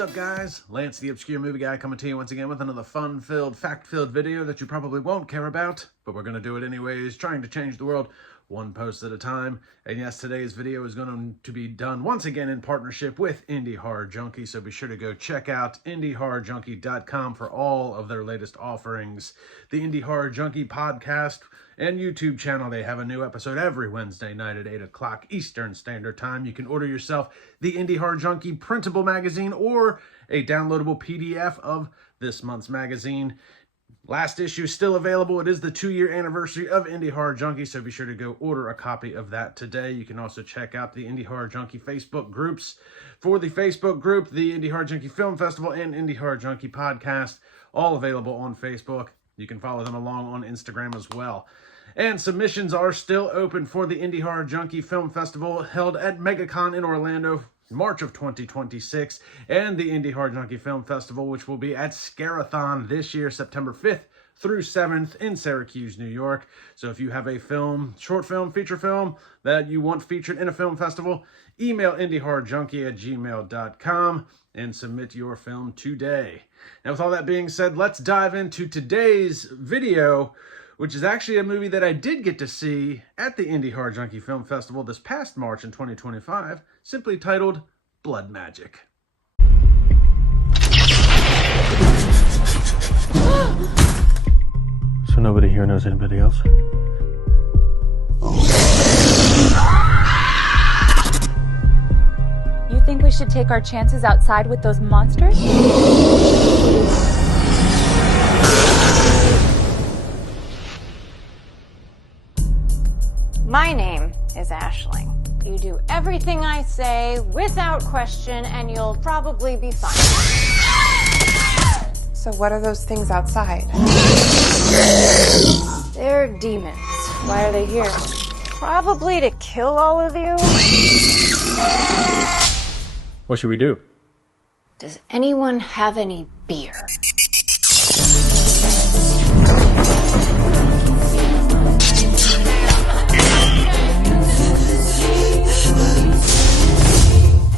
up, guys? Lance, the Obscure Movie Guy, coming to you once again with another fun-filled, fact-filled video that you probably won't care about, but we're going to do it anyways, trying to change the world one post at a time. And yes, today's video is going to be done once again in partnership with Indie Horror Junkie, so be sure to go check out indiehorrorjunkie.com for all of their latest offerings. The Indie Horror Junkie podcast and YouTube channel, they have a new episode every Wednesday night at 8 o'clock Eastern Standard Time. You can order yourself the Indie Horror Junkie printable magazine or a downloadable PDF of this month's magazine. Last issue is still available. It is the 2-year anniversary of Indie Horror Junkie, so be sure to go order a copy of that today. You can also check out the Indie Horror Junkie Facebook groups. For the Facebook group, the Indie Horror Junkie Film Festival and Indie Horror Junkie Podcast, all available on Facebook. You can follow them along on Instagram as well. And submissions are still open for the Indie Horror Junkie Film Festival held at MegaCon in Orlando, March of 2026, and the Indie Horror Junkie Film Festival, which will be at Scarathon this year, September 5th through 7th in Syracuse, New York. So if you have a film, short film, feature film that you want featured in a film festival, email indiehorrorjunkie@gmail.com and submit your film today. Now, with all that being said, let's dive into today's video, which is actually a movie that I did get to see at the Indie Horror Junkie Film Festival this past March in 2025, simply titled Blood Magic. So nobody here knows anybody else? You think we should take our chances outside with those monsters? My name is Ashling. You do everything I say without question and you'll probably be fine. So what are those things outside? They're demons. Why are they here? Probably to kill all of you. What should we do? Does anyone have any beer?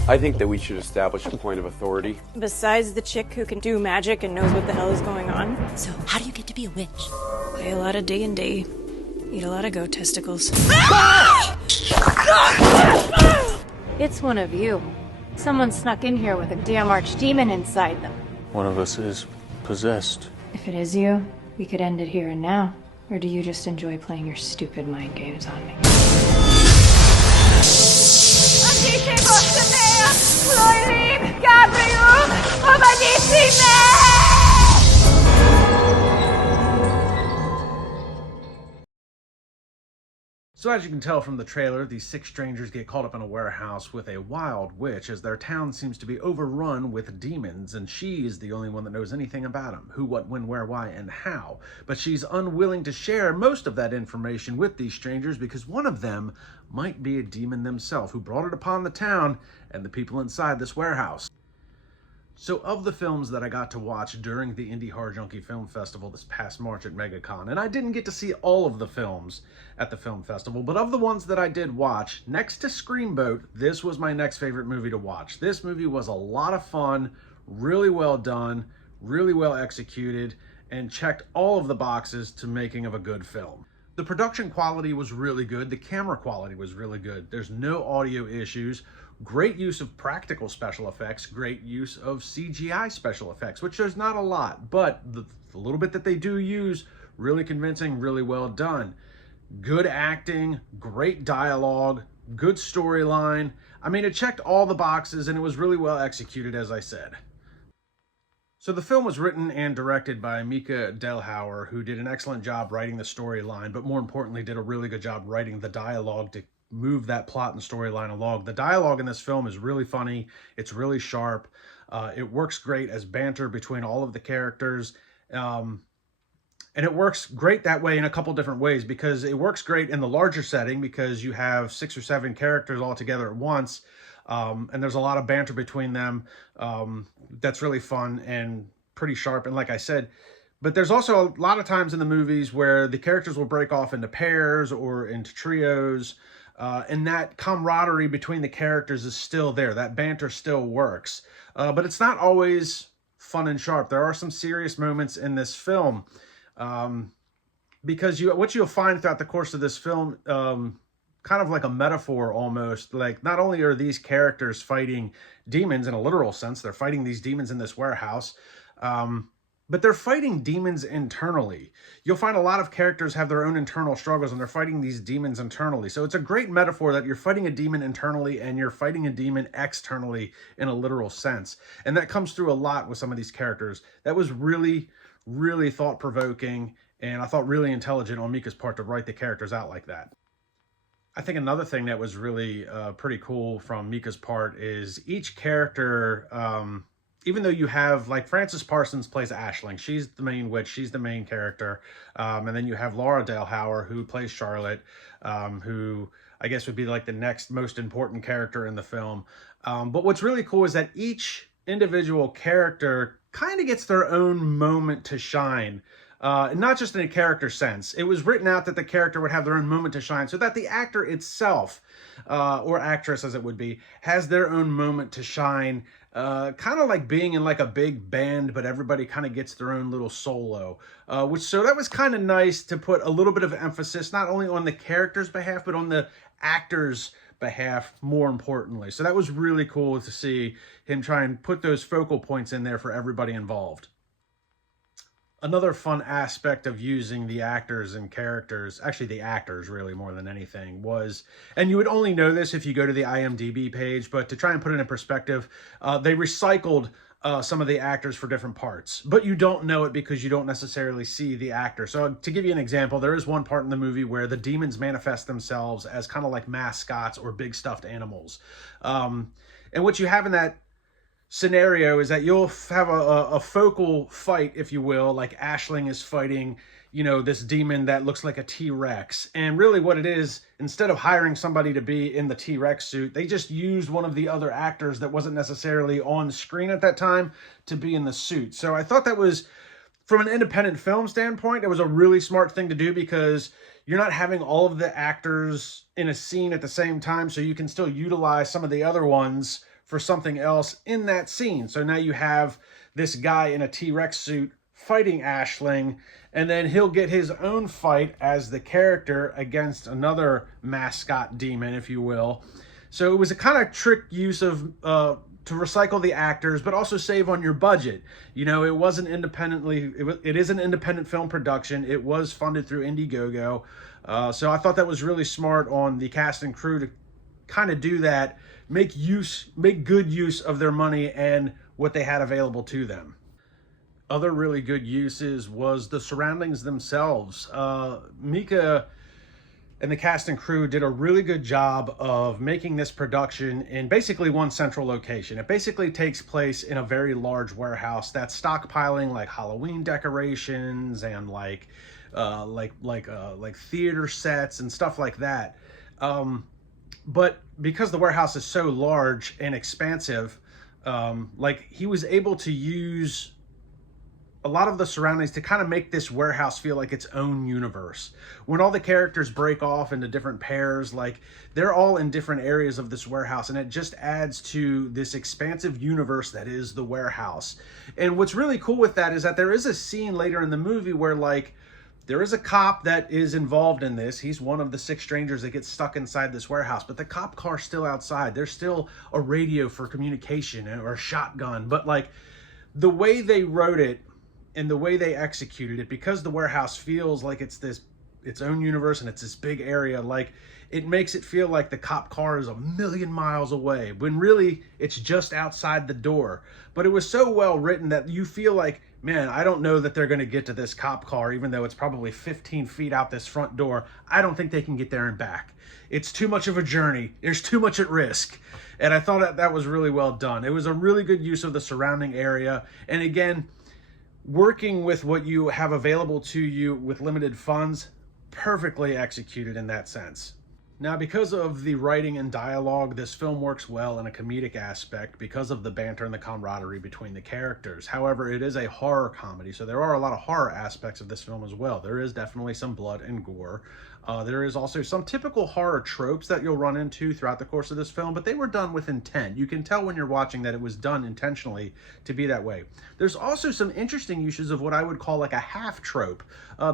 I think that we should establish a point of authority. Besides the chick who can do magic and knows what the hell is going on. So, how do you get to be a witch? Play a lot of D&D. Eat a lot of goat testicles. It's one of you. Someone snuck in here with a damn archdemon inside them. One of us is possessed. If it is you, we could end it here and now. Or do you just enjoy playing your stupid mind games on me? So as you can tell from the trailer, these 6 strangers get caught up in a warehouse with a wild witch as their town seems to be overrun with demons, and she is the only one that knows anything about them. Who, what, when, where, why, and how. But she's unwilling to share most of that information with these strangers because one of them might be a demon themselves who brought it upon the town and the people inside this warehouse. So of the films that I got to watch during the Indie Horror Junkie Film Festival this past March at MegaCon, and I didn't get to see all of the films at the film festival, but of the ones that I did watch, next to Screamboat, this was my next favorite movie to watch. This movie was a lot of fun, really well done, really well executed, and checked all of the boxes to making of a good film. The production quality was really good. The camera quality was really good. There's no audio issues. Great use of practical special effects, great use of CGI special effects, which there's not a lot, but the little bit that they do use, really convincing, really well done. Good acting, great dialogue, good storyline. I mean, it checked all the boxes and it was really well executed, as I said. So the film was written and directed by Mika Delhauer, who did an excellent job writing the storyline, but more importantly, did a really good job writing the dialogue to move that plot and storyline along. The dialogue in this film is really funny. It's really sharp. It works great as banter between all of the characters. And it works great that way in a couple different ways, because it works great in the larger setting because you have 6 or 7 characters all together at once. And there's a lot of banter between them. That's really fun and pretty sharp. And like I said, but there's also a lot of times in the movies where the characters will break off into pairs or into trios. And that camaraderie between the characters is still there. That banter still works. But it's not always fun and sharp. There are some serious moments in this film. Because what you'll find throughout the course of this film, kind of like a metaphor almost, like not only are these characters fighting demons in a literal sense, they're fighting these demons in this warehouse, but they're fighting demons internally. You'll find a lot of characters have their own internal struggles and they're fighting these demons internally. So it's a great metaphor that you're fighting a demon internally and you're fighting a demon externally in a literal sense. And that comes through a lot with some of these characters. That was really, really thought-provoking, and I thought really intelligent on Mika's part to write the characters out like that. I think another thing that was really pretty cool from Mika's part is each character, even though you have, like, Frances Parsons plays Ashling. She's the main witch. She's the main character. And then you have Laura Dalhauer, who plays Charlotte, who I guess would be like the next most important character in the film. But what's really cool is that each individual character kind of gets their own moment to shine. Not just in a character sense. It was written out that the character would have their own moment to shine so that the actor itself, or actress as it would be, has their own moment to shine. Kind of like being in like a big band, but everybody kind of gets their own little solo. So that was kind of nice to put a little bit of emphasis, not only on the character's behalf, but on the actor's behalf more importantly. So that was really cool to see him try and put those focal points in there for everybody involved. Another fun aspect of using the actors and characters, actually the actors really more than anything, was, and you would only know this if you go to the IMDb page, but to try and put it in perspective, they recycled some of the actors for different parts, but you don't know it because you don't necessarily see the actor. So to give you an example, there is one part in the movie where the demons manifest themselves as kind of like mascots or big stuffed animals. And what you have in that scenario is that you'll have a focal fight, if you will, like Ashling is fighting, you know, this demon that looks like a T-Rex. And really what it is, instead of hiring somebody to be in the T-Rex suit, they just used one of the other actors that wasn't necessarily on screen at that time to be in the suit. So I thought that was, from an independent film standpoint, it was a really smart thing to do because you're not having all of the actors in a scene at the same time, so you can still utilize some of the other ones for something else in that scene. So now you have this guy in a T-Rex suit fighting Ashling, and then he'll get his own fight as the character against another mascot demon, if you will. So it was a kind of trick use of to recycle the actors, but also save on your budget. You know, it wasn't independently, it is an independent film production. It was funded through Indiegogo. So I thought that was really smart on the cast and crew to kind of do that, make good use of their money and what they had available to them. Other really good uses was the surroundings themselves. Mika and the cast and crew did a really good job of making this production in basically one central location. It basically takes place in a very large warehouse that's stockpiling like Halloween decorations and like theater sets and stuff like that. But because the warehouse is so large and expansive, like he was able to use a lot of the surroundings to kind of make this warehouse feel like its own universe. When all the characters break off into different pairs, like they're all in different areas of this warehouse, and it just adds to this expansive universe that is the warehouse. And what's really cool with that is that there is a scene later in the movie where like there is a cop that is involved in this. He's one of the 6 strangers that gets stuck inside this warehouse, but the cop car's still outside. There's still a radio for communication or a shotgun, but like the way they wrote it and the way they executed it, because the warehouse feels like it's its own universe and it's this big area, like it makes it feel like the cop car is a million miles away when really it's just outside the door. But it was so well written that you feel like, man, I don't know that they're going to get to this cop car, even though it's probably 15 feet out this front door. I don't think they can get there and back. It's too much of a journey. There's too much at risk. And I thought that was really well done. It was a really good use of the surrounding area. And again, working with what you have available to you with limited funds, perfectly executed in that sense. Now, because of the writing and dialogue, this film works well in a comedic aspect because of the banter and the camaraderie between the characters. However, it is a horror comedy, so there are a lot of horror aspects of this film as well. There is definitely some blood and gore. There is also some typical horror tropes that you'll run into throughout the course of this film, but they were done with intent. You can tell when you're watching that it was done intentionally to be that way. There's also some interesting uses of what I would call like a half trope.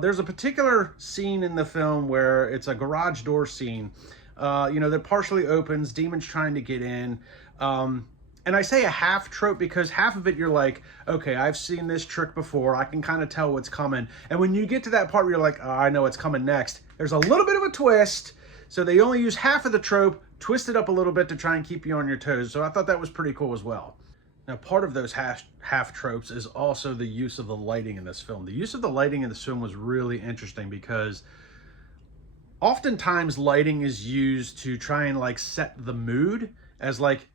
There's a particular scene in the film where it's a garage door scene, that partially opens, demons trying to get in. And I say a half trope because half of it you're like, okay, I've seen this trick before. I can kind of tell what's coming. And when you get to that part where you're like, oh, I know what's coming next, there's a little bit of a twist. So they only use half of the trope, twist it up a little bit to try and keep you on your toes. So I thought that was pretty cool as well. Now, part of those half tropes is also the use of the lighting in this film. The use of the lighting in this film was really interesting because oftentimes lighting is used to try and like set the mood as like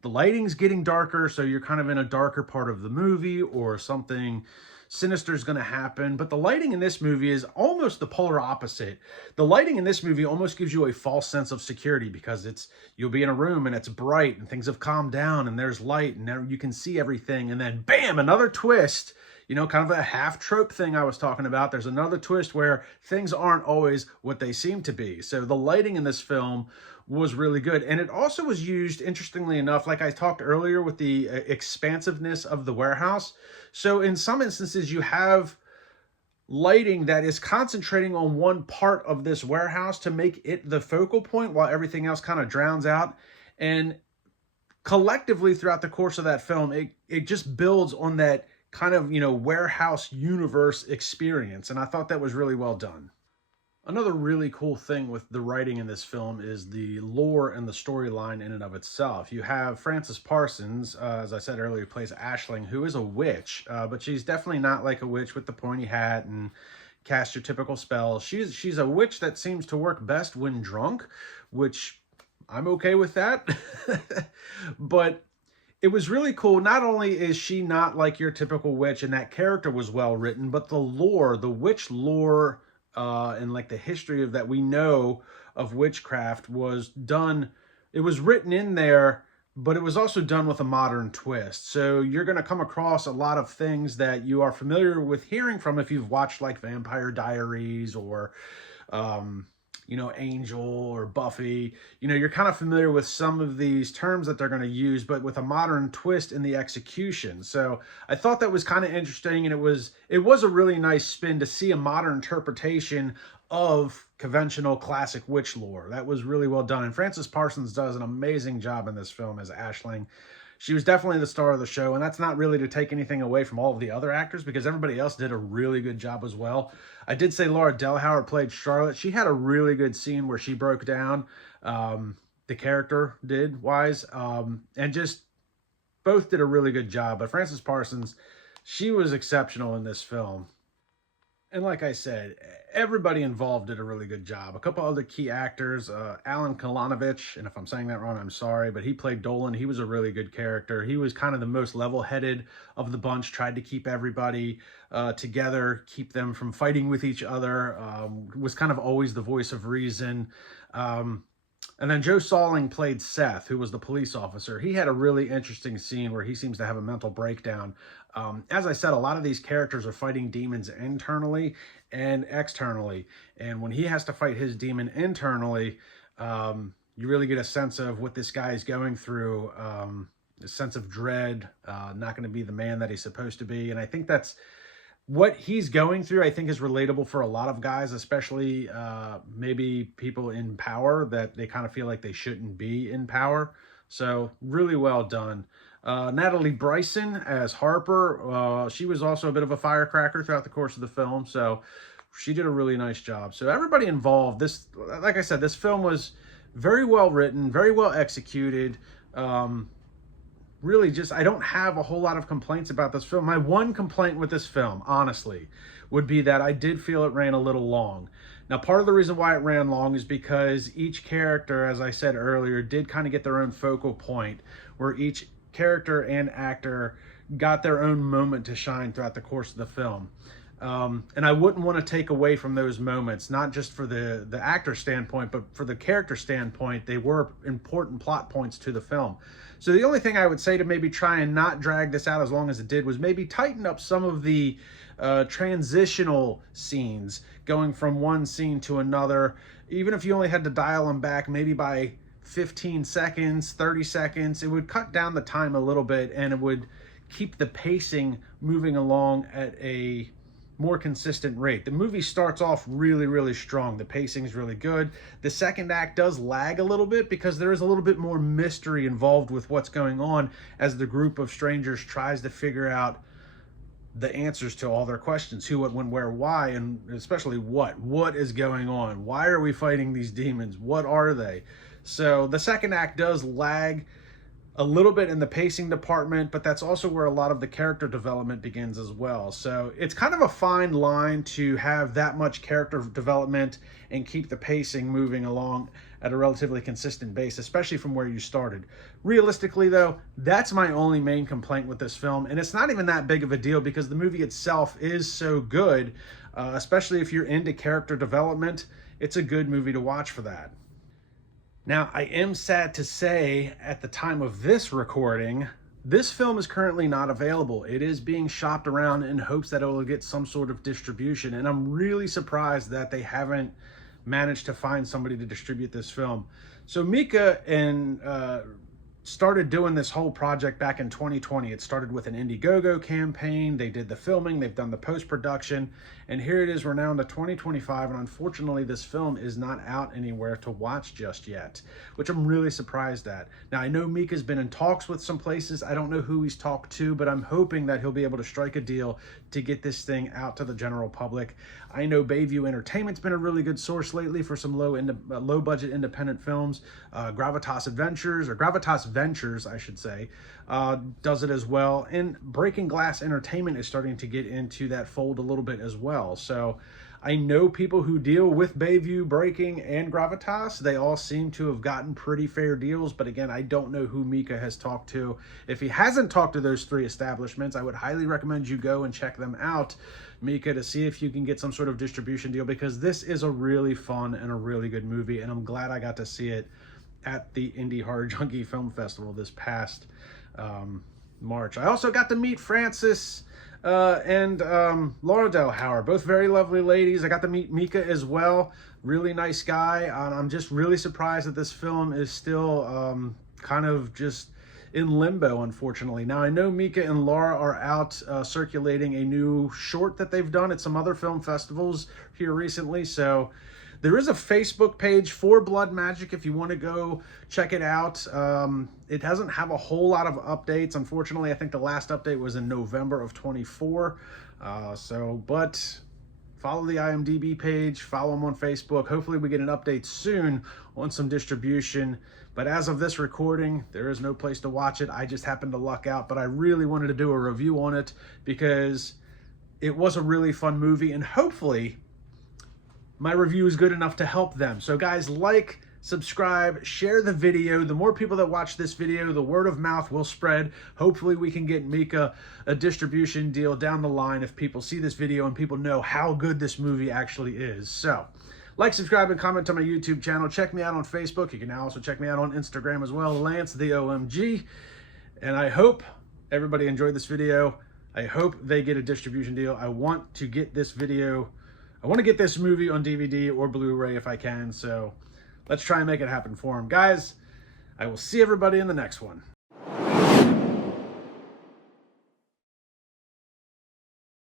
the lighting's getting darker, so you're kind of in a darker part of the movie or something sinister is going to happen. But the lighting in this movie is almost the polar opposite. The lighting in this movie almost gives you a false sense of security because you'll be in a room and it's bright and things have calmed down and there's light and you can see everything. And then bam, another twist. Kind of a half trope thing I was talking about. There's another twist where things aren't always what they seem to be. So the lighting in this film was really good. And it also was used, interestingly enough, like I talked earlier with the expansiveness of the warehouse. So in some instances, you have lighting that is concentrating on one part of this warehouse to make it the focal point while everything else kind of drowns out. And collectively throughout the course of that film, it just builds on that kind of, warehouse universe experience. And I thought that was really well done. Another really cool thing with the writing in this film is the lore and the storyline in and of itself. You have Frances Parsons, as I said earlier, plays Ashling, who is a witch, but she's definitely not like a witch with the pointy hat and cast your typical spells. She's a witch that seems to work best when drunk, which I'm okay with that. But it was really cool. Not only is she not like your typical witch, and that character was well written, but the lore, the witch lore, and like the history of that we know of witchcraft was done. It was written in there, but it was also done with a modern twist. So you're going to come across a lot of things that you are familiar with hearing from if you've watched like Vampire Diaries or, Angel or Buffy. You're kind of familiar with some of these terms that they're going to use, but with a modern twist in the execution. So I thought that was kind of interesting, and it was a really nice spin to see a modern interpretation of conventional classic witch lore. That was really well done, and Frances Parsons does an amazing job in this film as Ashling. She was definitely the star of the show, and that's not really to take anything away from all of the other actors because everybody else did a really good job as well. I did say Laura Delhauer played Charlotte. She had a really good scene where she broke down, the character did-wise, and just both did a really good job. But Frances Parsons, she was exceptional in this film. And like I said, everybody involved did a really good job. A couple other key actors, Alan Kalanovich, and if I'm saying that wrong, I'm sorry, but he played Dolan. He was a really good character. He was kind of the most level-headed of the bunch, tried to keep everybody together, keep them from fighting with each other, was kind of always the voice of reason. And then Joe Salling played Seth, who was the police officer. He had a really interesting scene where he seems to have a mental breakdown. As I said, a lot of these characters are fighting demons internally and externally. And when he has to fight his demon internally, you really get a sense of what this guy is going through, a sense of dread, not going to be the man that he's supposed to be. And I think that's what he's going through, I think, is relatable for a lot of guys, especially maybe people in power, that they kind of feel like they shouldn't be in power. So really well done. Natalie Bryson as Harper. She was also a bit of a firecracker throughout the course of the film. So she did a really nice job. So everybody involved, like I said, this film was very well written, very well executed. Really just, I don't have a whole lot of complaints about this film. My one complaint with this film, honestly, would be that I did feel it ran a little long. Now, part of the reason why it ran long is because each character, as I said earlier, did kind of get their own focal point, where each character and actor got their own moment to shine throughout the course of the film. And I wouldn't want to take away from those moments, not just for the actor standpoint, but for the character standpoint. They were important plot points to the film. So the only thing I would say to maybe try and not drag this out as long as it did was maybe tighten up some of the transitional scenes, going from one scene to another. Even if you only had to dial them back maybe by 15 seconds, 30 seconds, it would cut down the time a little bit, and it would keep the pacing moving along at a more consistent rate. The movie starts off really, really strong. The pacing is really good. The second act does lag a little bit because there is a little bit more mystery involved with what's going on as the group of strangers tries to figure out the answers to all their questions: who, what, when, where, why, and especially what is going on. Why are we fighting these demons? What are they? So the second act does lag a little bit in the pacing department, but that's also where a lot of the character development begins as well. So it's kind of a fine line to have that much character development and keep the pacing moving along at a relatively consistent base, especially from where you started. Realistically, though, that's my only main complaint with this film, and it's not even that big of a deal because the movie itself is so good, especially if you're into character development. It's a good movie to watch for that. Now, I am sad to say, at the time of this recording, this film is currently not available. It is being shopped around in hopes that it will get some sort of distribution, and I'm really surprised that they haven't managed to find somebody to distribute this film. So Mika started doing this whole project back in 2020. It started with an Indiegogo campaign. They did the filming, they've done the post-production, and here it is. We're now into 2025, and unfortunately this film is not out anywhere to watch just yet, which I'm really surprised at. Now, I know Mika's been in talks with some places. I don't know who he's talked to, but I'm hoping that he'll be able to strike a deal to get this thing out to the general public. I know Bayview Entertainment's been a really good source lately for some low budget independent films. Gravitas Ventures, I should say, does it as well. And Breaking Glass Entertainment is starting to get into that fold a little bit as well. So I know people who deal with Bayview, Breaking, and Gravitas. They all seem to have gotten pretty fair deals, but again, I don't know who Mika has talked to. If he hasn't talked to those three establishments, I would highly recommend you go and check them out, Mika, to see if you can get some sort of distribution deal, because this is a really fun and a really good movie, and I'm glad I got to see it at the Indie Horror Junkie Film Festival this past March. I also got to meet Frances and Laura Del Hauer, both very lovely ladies. I got to meet Mika as well, really nice guy. And I'm just really surprised that this film is still kind of just in limbo, unfortunately. Now, I know Mika and Laura are out circulating a new short that they've done at some other film festivals here recently, so there is a Facebook page for Blood Magic if you want to go check it out. It doesn't have a whole lot of updates. Unfortunately, I think the last update was in November of 24. But follow the IMDb page, follow them on Facebook. Hopefully we get an update soon on some distribution. But as of this recording, there is no place to watch it. I just happened to luck out, but I really wanted to do a review on it because it was a really fun movie, and hopefully my review is good enough to help them. So guys, like, subscribe, share the video. The more people that watch this video, the word of mouth will spread. Hopefully we can get Mika a distribution deal down the line if people see this video and people know how good this movie actually is. So like, subscribe, and comment on my YouTube channel. Check me out on Facebook. You can now also check me out on Instagram as well, Lance the OMG. And I hope everybody enjoyed this video. I hope they get a distribution deal. I want to get this movie on DVD or Blu-ray if I can, so let's try and make it happen for them. Guys, I will see everybody in the next one.